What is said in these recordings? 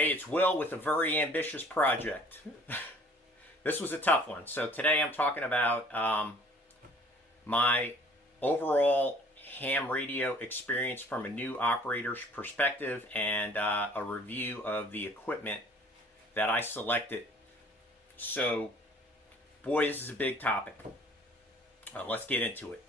Hey, it's Will with a very ambitious project. This was a tough one. So today I'm talking about my overall ham radio experience from a new operator's perspective and a review of the equipment that I selected. So, boy, this is a big topic. Let's get into it.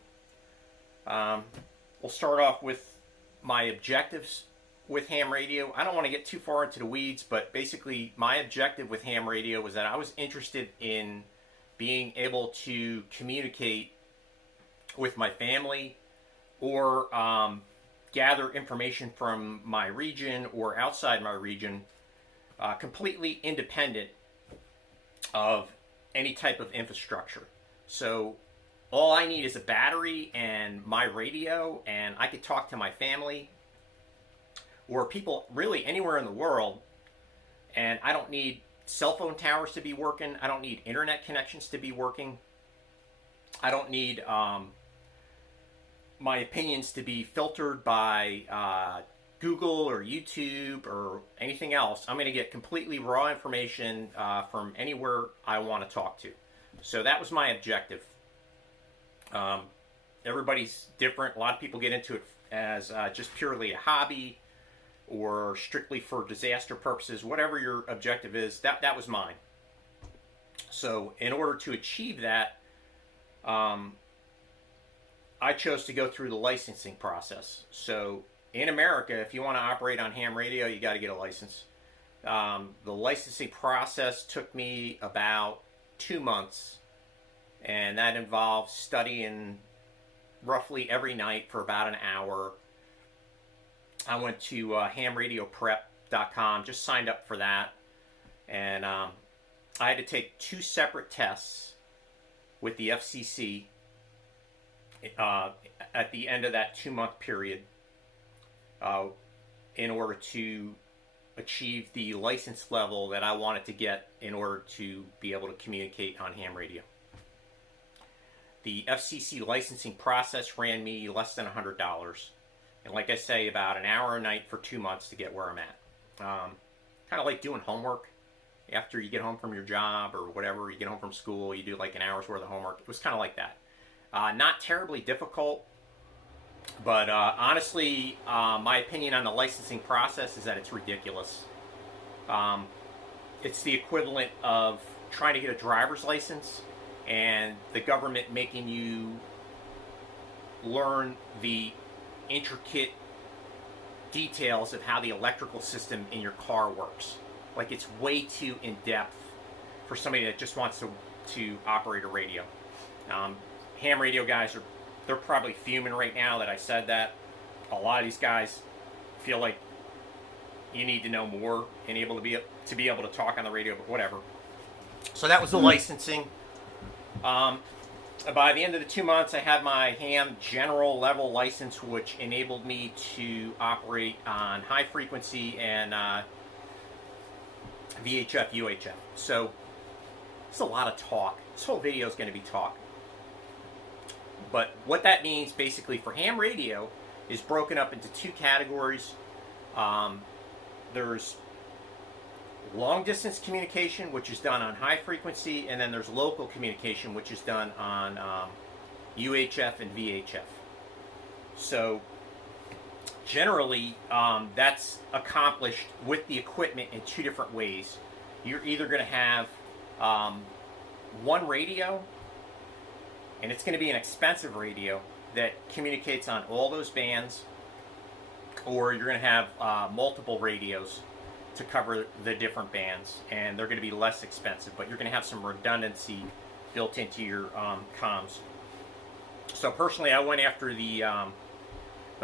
We'll start off with my objectives with ham radio. I don't want to get too far into the weeds, but basically my objective with ham radio was that I was interested in being able to communicate with my family or gather information from my region or outside my region completely independent of any type of infrastructure. So all I need is a battery and my radio, and I could talk to my family or people really anywhere in the world, and I don't need cell phone towers to be working. I don't need internet connections to be working. I don't need my opinions to be filtered by Google or YouTube or anything else. I'm going to get completely raw information from anywhere I want to talk to. So that was my objective. Everybody's different. A lot of people get into it as just purely a hobby or strictly for disaster purposes. Whatever your objective is, that was mine. So in order to achieve that, I chose to go through the licensing process. So in America, if you want to operate on ham radio, you got to get a license. The licensing process took me about 2 months, and that involves studying roughly every night for about an hour. I went to hamradioprep.com, just signed up for that, and I had to take 2 separate tests with the FCC at the end of that 2-month period in order to achieve the license level that I wanted to get in order to be able to communicate on ham radio. The FCC licensing process ran me less than $100. And like I say, about an hour a night for 2 months to get where I'm at. Kind of like doing homework. After you get home from your job or whatever, you get home from school, you do like an hour's worth of homework. It was kind of like that. Not terribly difficult, but honestly, my opinion on the licensing process is that it's ridiculous. It's the equivalent of trying to get a driver's license and the government making you learn the intricate details of how the electrical system in your car works. Like, it's way too in-depth for somebody that just wants to operate a radio. Ham radio guys they're probably fuming right now that I said that. A lot of these guys feel like you need to know more and able to be able to talk on the radio, but whatever. So that was the licensing. By the end of the 2 months, I had my ham general level license, which enabled me to operate on high frequency and VHF, UHF. So it's a lot of talk. This whole video is going to be talk. But what that means basically for ham radio is broken up into 2 categories. There's long distance communication, which is done on high frequency, and then there's local communication, which is done on UHF and VHF. So generally, that's accomplished with the equipment in 2 different ways. You're either going to have one radio, and it's going to be an expensive radio that communicates on all those bands, or you're going to have multiple radios to cover the different bands, and they're going to be less expensive, but you're going to have some redundancy built into your comms. So personally, I went after the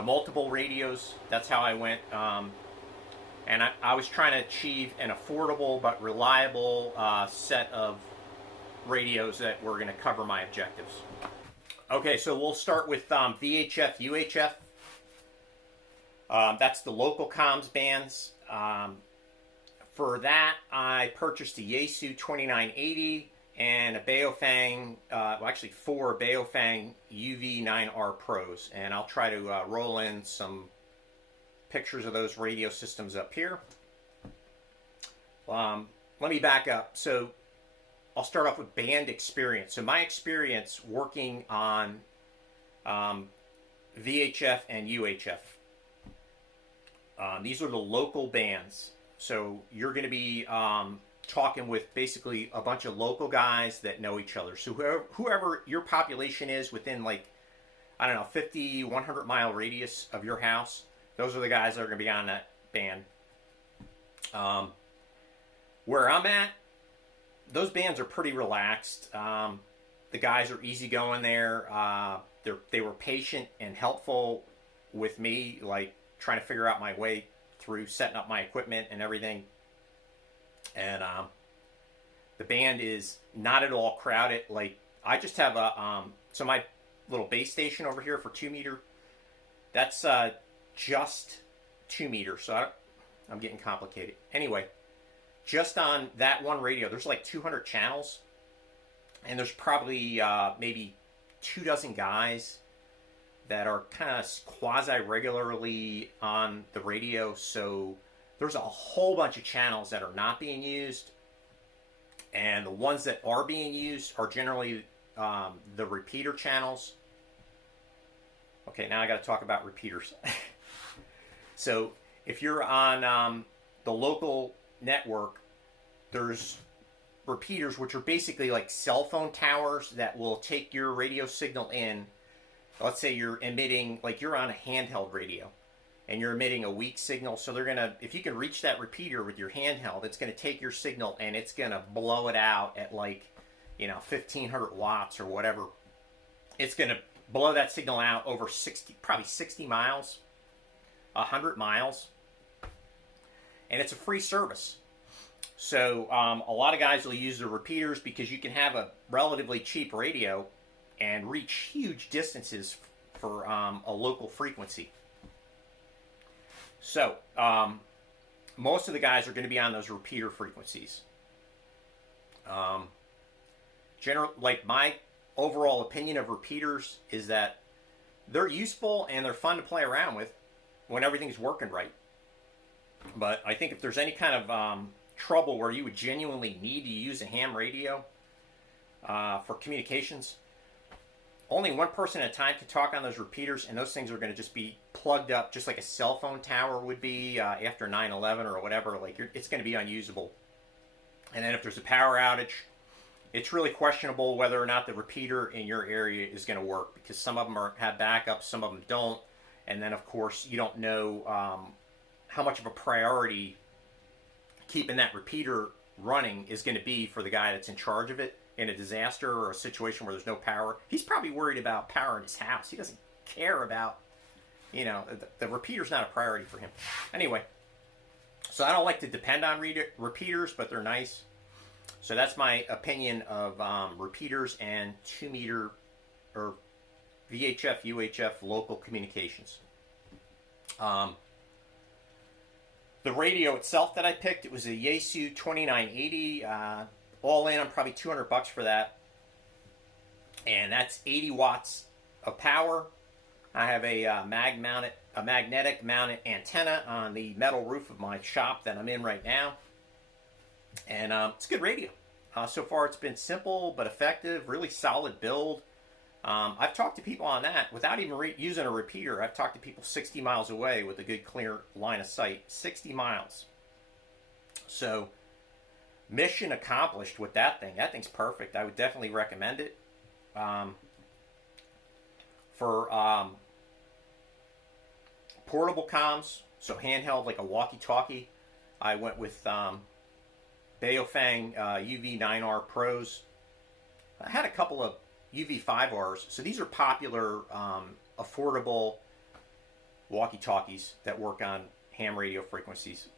multiple radios. That's how I went, and I was trying to achieve an affordable but reliable set of radios that were going to cover my objectives. Okay, so we'll start with VHF, UHF. That's the local comms bands. For that, I purchased a Xiegu 2980 and a Baofeng, actually 4 Baofeng UV-9R Pros, and I'll try to roll in some pictures of those radio systems up here. let me back up. So I'll start off with band experience. So my experience working on VHF and UHF. These are the local bands. So you're going to be talking with basically a bunch of local guys that know each other. So whoever your population is within, like, I don't know, 50, 100 mile radius of your house, those are the guys that are going to be on that band. Where I'm at, those bands are pretty relaxed. The guys are easygoing there. They were patient and helpful with me, like trying to figure out my way through setting up my equipment and everything. And the band is not at all crowded. Like, I just have so my little base station over here for 2 meter, that's just 2 meters. So I'm getting complicated. Anyway, just on that one radio, there's like 200 channels, and there's probably maybe 24 guys that are kind of quasi-regularly on the radio. So there's a whole bunch of channels that are not being used, and the ones that are being used are generally the repeater channels. Okay, now I got to talk about repeaters. So if you're on the local network, there's repeaters, which are basically like cell phone towers that will take your radio signal in. Let's say you're emitting, like you're on a handheld radio and you're emitting a weak signal. So they're going to, if you can reach that repeater with your handheld, it's going to take your signal and it's going to blow it out at, like, 1500 watts or whatever. It's going to blow that signal out over probably 60 miles, 100 miles. And it's a free service. So a lot of guys will use the repeaters because you can have a relatively cheap radio and reach huge distances for a local frequency. So most of the guys are going to be on those repeater frequencies. Like, my overall opinion of repeaters is that they're useful and they're fun to play around with when everything's working right. But I think if there's any kind of trouble where you would genuinely need to use a ham radio for communications, only one person at a time can talk on those repeaters, and those things are going to just be plugged up just like a cell phone tower would be after 9/11 or whatever. Like, it's going to be unusable. And then if there's a power outage, it's really questionable whether or not the repeater in your area is going to work, because some of them have backups, some of them don't. And then, of course, you don't know how much of a priority keeping that repeater running is going to be for the guy that's in charge of it in a disaster or a situation where there's no power. He's probably worried about power in his house. He doesn't care about, the repeater's not a priority for him. Anyway, so I don't like to depend on repeaters, but they're nice. So that's my opinion of repeaters and 2 meter or VHF, UHF local communications. The radio itself that I picked, it was a Xiegu 2980. All in, I'm probably $200 for that. And that's 80 watts of power. I have a magnetic mounted antenna on the metal roof of my shop that I'm in right now. And it's a good radio. So far it's been simple but effective, really solid build. I've talked to people on that without even using a repeater. I've talked to people 60 miles away with a good clear line of sight. 60 miles. So mission accomplished with that thing. That thing's perfect. I would definitely recommend it. For portable comms, so handheld like a walkie-talkie, I went with Baofeng UV-9R Pros. I had a couple of UV-5Rs. So these are popular, affordable walkie-talkies that work on ham radio frequencies.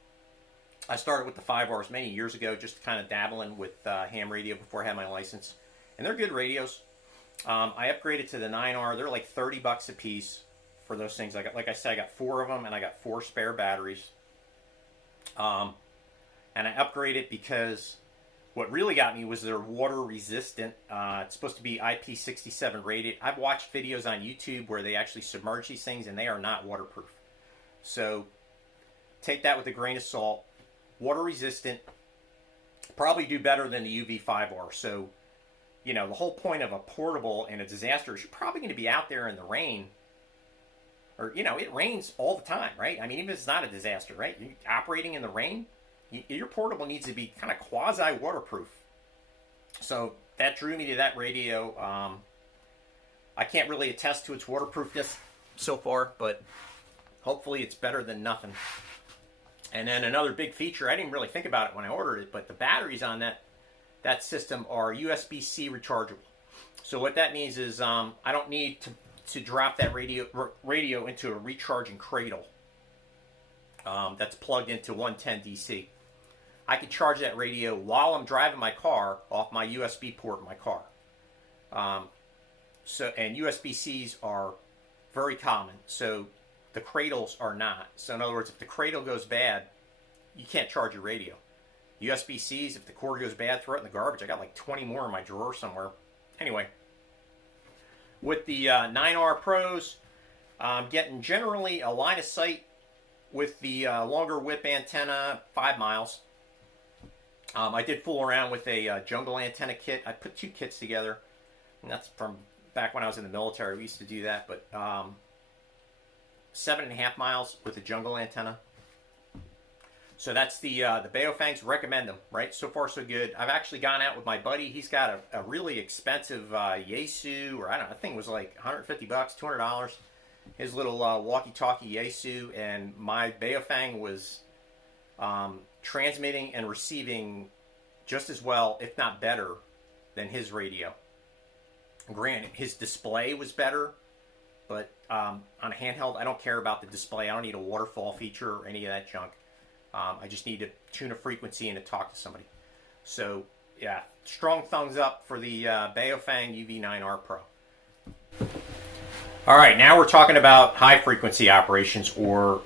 I started with the 5Rs many years ago, just kind of dabbling with ham radio before I had my license. And they're good radios. I upgraded to the 9R. They're like $30 a piece for those things. Like I said, I got 4 of them, and I got 4 spare batteries. And I upgraded because what really got me was they're water resistant. It's supposed to be IP67 rated. I've watched videos on YouTube where they actually submerge these things, and they are not waterproof. So take that with a grain of salt. Water resistant, Probably do better than the UV-5R. So, you know, the whole point of a portable in a disaster is you're probably going to be out there in the rain. Or, you know, it rains all the time, right? I mean, even if it's not a disaster, right? You're operating in the rain, your portable needs to be kind of quasi-waterproof. So that drew me to that radio. I can't really attest to its waterproofness so far, but hopefully it's better than nothing. And then another big feature, I didn't really think about it when I ordered it, but the batteries on that system are USB-C rechargeable. So what that means is I don't need to drop that radio into a recharging cradle that's plugged into 110 DC. I can charge that radio while I'm driving my car off my USB port in my car. And USB-Cs are very common, so the cradles are not. So in other words, if the cradle goes bad, you can't charge your radio. USB-Cs, if the cord goes bad, throw it in the garbage. I got like 20 more in my drawer somewhere. Anyway, with the 9R Pros, I'm getting generally a line of sight with the longer whip antenna, 5 miles. I did fool around with a jungle antenna kit. I put 2 kits together, and that's from back when I was in the military. We used to do that, but 7.5 miles with a jungle antenna. So that's the Baofengs. Recommend them, right? So far, so good. I've actually gone out with my buddy. He's got a really expensive Yaesu, or I don't know, I think it was like $150, $200. His little walkie-talkie Yaesu, and my Baofeng was transmitting and receiving just as well, if not better, than his radio. Granted, his display was better, but on a handheld, I don't care about the display. I don't need a waterfall feature or any of that junk. I just need to tune a frequency and to talk to somebody. So, yeah, strong thumbs up for the Baofeng UV-9R Pro. All right, now we're talking about high-frequency operations or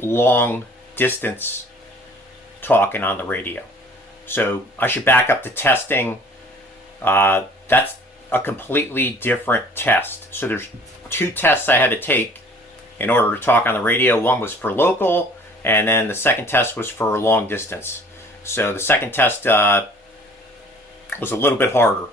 long-distance talking on the radio. So I should back up to testing. That's a completely different test. So there's 2 tests I had to take in order to talk on the radio. One was for local, and then the second test was for long distance. So the second test was a little bit harder.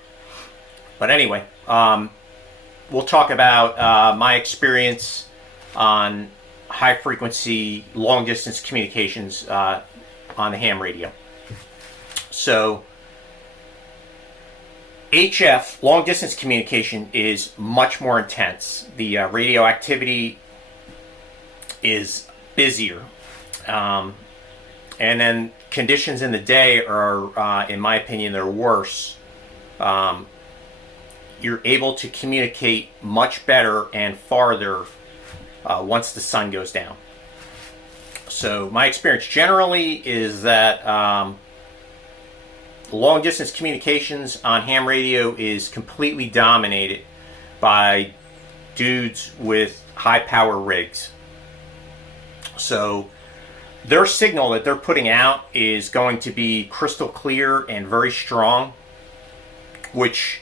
But anyway, we'll talk about my experience on high frequency long distance communications on the ham radio. So HF, long distance communication, is much more intense. The radioactivity is busier. And then conditions in the day are, in my opinion, they're worse. You're able to communicate much better and farther once the sun goes down. So my experience generally is that long distance communications on ham radio is completely dominated by dudes with high power rigs. So their signal that they're putting out is going to be crystal clear and very strong, which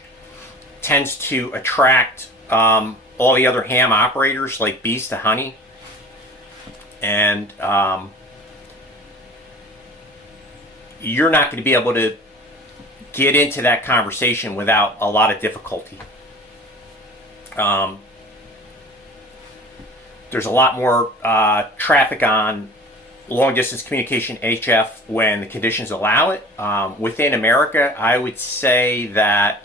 tends to attract all the other ham operators like bees to honey. And you're not going to be able to get into that conversation without a lot of difficulty. There's a lot more traffic on long distance communication HF when the conditions allow it. Within America, I would say that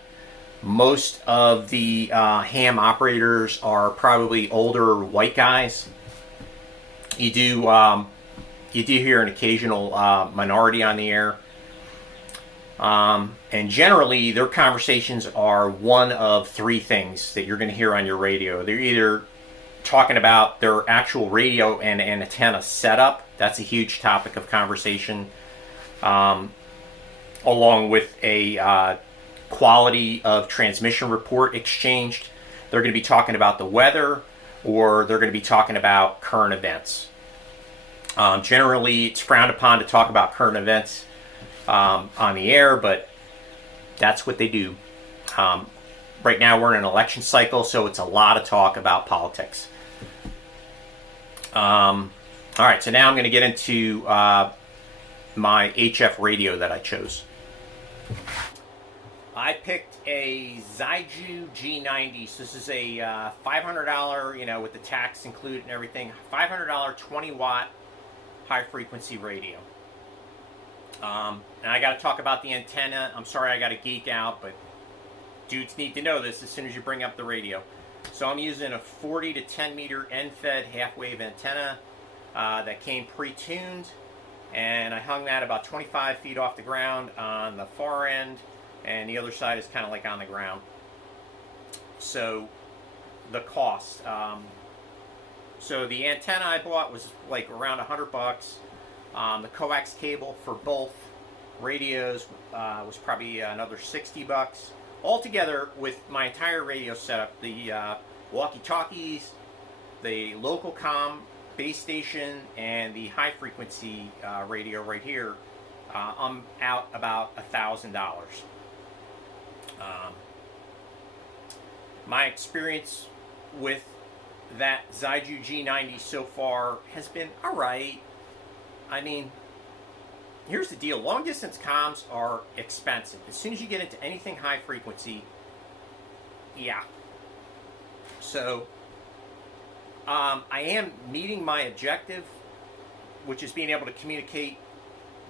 most of the ham operators are probably older white guys. You do hear an occasional minority on the air. And generally, their conversations are one of 3 things that you're going to hear on your radio. They're either talking about their actual radio and antenna setup. That's a huge topic of conversation, along with a quality of transmission report exchanged. They're going to be talking about the weather, or they're going to be talking about current events. Generally, it's frowned upon to talk about current events on the air, but that's what they do. Right now we're in an election cycle, so it's a lot of talk about politics. All right, so now I'm going to get into my HF radio that I chose. I picked a Xiegu G90. So this is a $500, you know, with the tax included and everything, $500 20 watt high frequency radio. And I got to talk about the antenna. I'm sorry I got to geek out, but dudes need to know this as soon as you bring up the radio. So I'm using a 40 to 10 meter end-fed half-wave antenna that came pre-tuned, and I hung that about 25 feet off the ground on the far end, and the other side is kind of like on the ground. So the cost. So the antenna I bought was like around $100. The coax cable for both radios was probably another $60. Altogether, with my entire radio setup, the walkie-talkies, the local comm base station, and the high-frequency radio right here, I'm out about $1,000. My experience with that Xiegu G90 so far has been alright. I mean, here's the deal. Long distance comms are expensive. As soon as you get into anything high frequency, yeah. So, I am meeting my objective, which is being able to communicate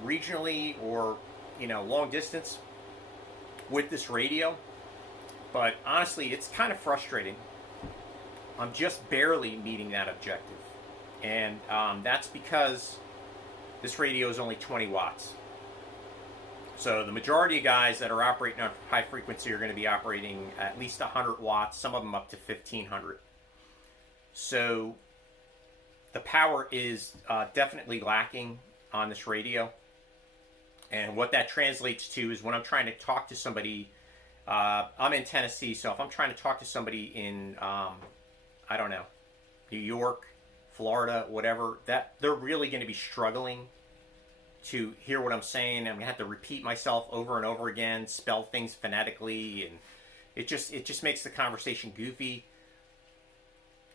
regionally or, you know, long distance with this radio. But honestly, it's kind of frustrating. I'm just barely meeting that objective. And that's because this radio is only 20 watts. So the majority of guys that are operating on high frequency are going to be operating at least 100 watts, some of them up to 1500. So the power is definitely lacking on this radio. And what that translates to is when I'm trying to talk to somebody, I'm in Tennessee, so if I'm trying to talk to somebody in, I don't know, New York, Florida, whatever, that they're really going to be struggling to hear what I'm saying. I'm going to have to repeat myself over and over again, spell things phonetically, and it just makes the conversation goofy.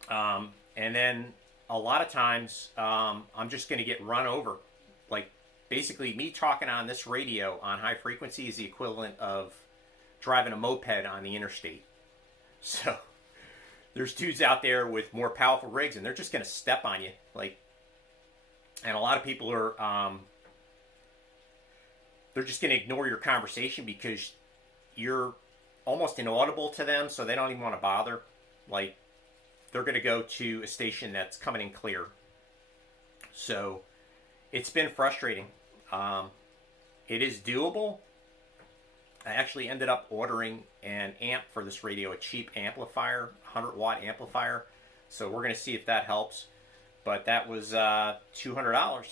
And then a lot of times I'm just going to get run over. Like, basically me talking on this radio on high frequency is the equivalent of driving a moped on the interstate. So there's dudes out there with more powerful rigs, and they're just going to step on you. Like, and a lot of people are, they're just going to ignore your conversation because you're almost inaudible to them, so they don't even want to bother. Like, they're going to go to a station that's coming in clear. So it's been frustrating. It is doable. I actually ended up ordering an amp for this radio, a cheap amplifier, 100-watt amplifier. So we're going to see if that helps. But that was $200.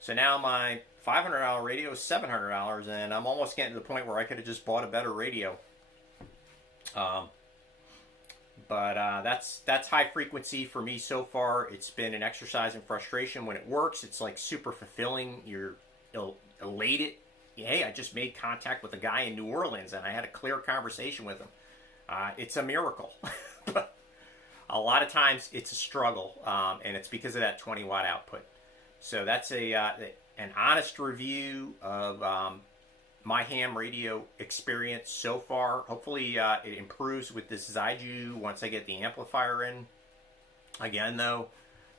So now my $500 radio is $700, and I'm almost getting to the point where I could have just bought a better radio. But that's high frequency for me so far. It's been an exercise in frustration. When it works, it's like super fulfilling. You're elated. Hey, I just made contact with a guy in New Orleans, and I had a clear conversation with him. It's a miracle. But a lot of times it's a struggle, and it's because of that 20-watt output. So that's an honest review of my ham radio experience so far. Hopefully it improves with this Xiegu once I get the amplifier in. Again, though,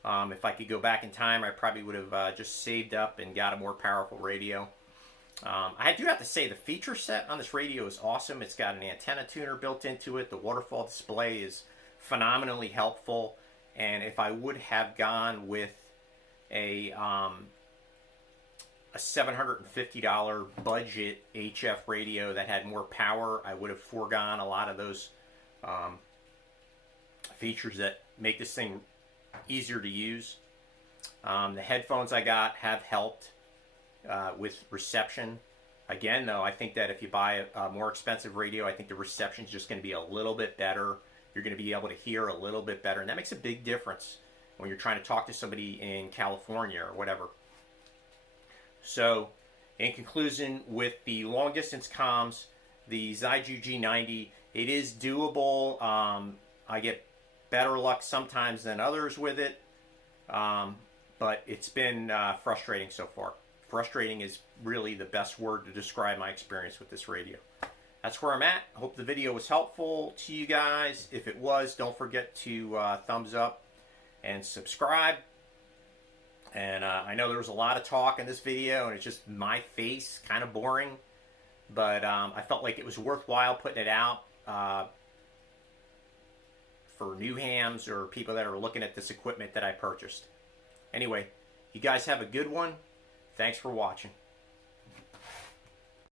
if I could go back in time, I probably would have just saved up and got a more powerful radio. I do have to say the feature set on this radio is awesome. It's got an antenna tuner built into it. The waterfall display is phenomenally helpful. And if I would have gone with a $750 budget HF radio that had more power, I would have foregone a lot of those features that make this thing easier to use. The headphones I got have helped with reception. Again, though, I think that if you buy a more expensive radio, I think the reception is just going to be a little bit better. You're going to be able to hear a little bit better, and that makes a big difference when you're trying to talk to somebody in California or whatever. So, in conclusion, with the long distance comms, the Xiegu G90, it is doable. I get better luck sometimes than others with it, but it's been frustrating so far Frustrating is really the best word to describe my experience with this radio. That's where I'm at. Hope the video was helpful to you guys. If it was, don't forget to thumbs up and subscribe. And I know there was a lot of talk in this video, and it's just my face, kind of boring. But I felt like it was worthwhile putting it out for new hams or people that are looking at this equipment that I purchased. Anyway, you guys have a good one. Thanks for watching.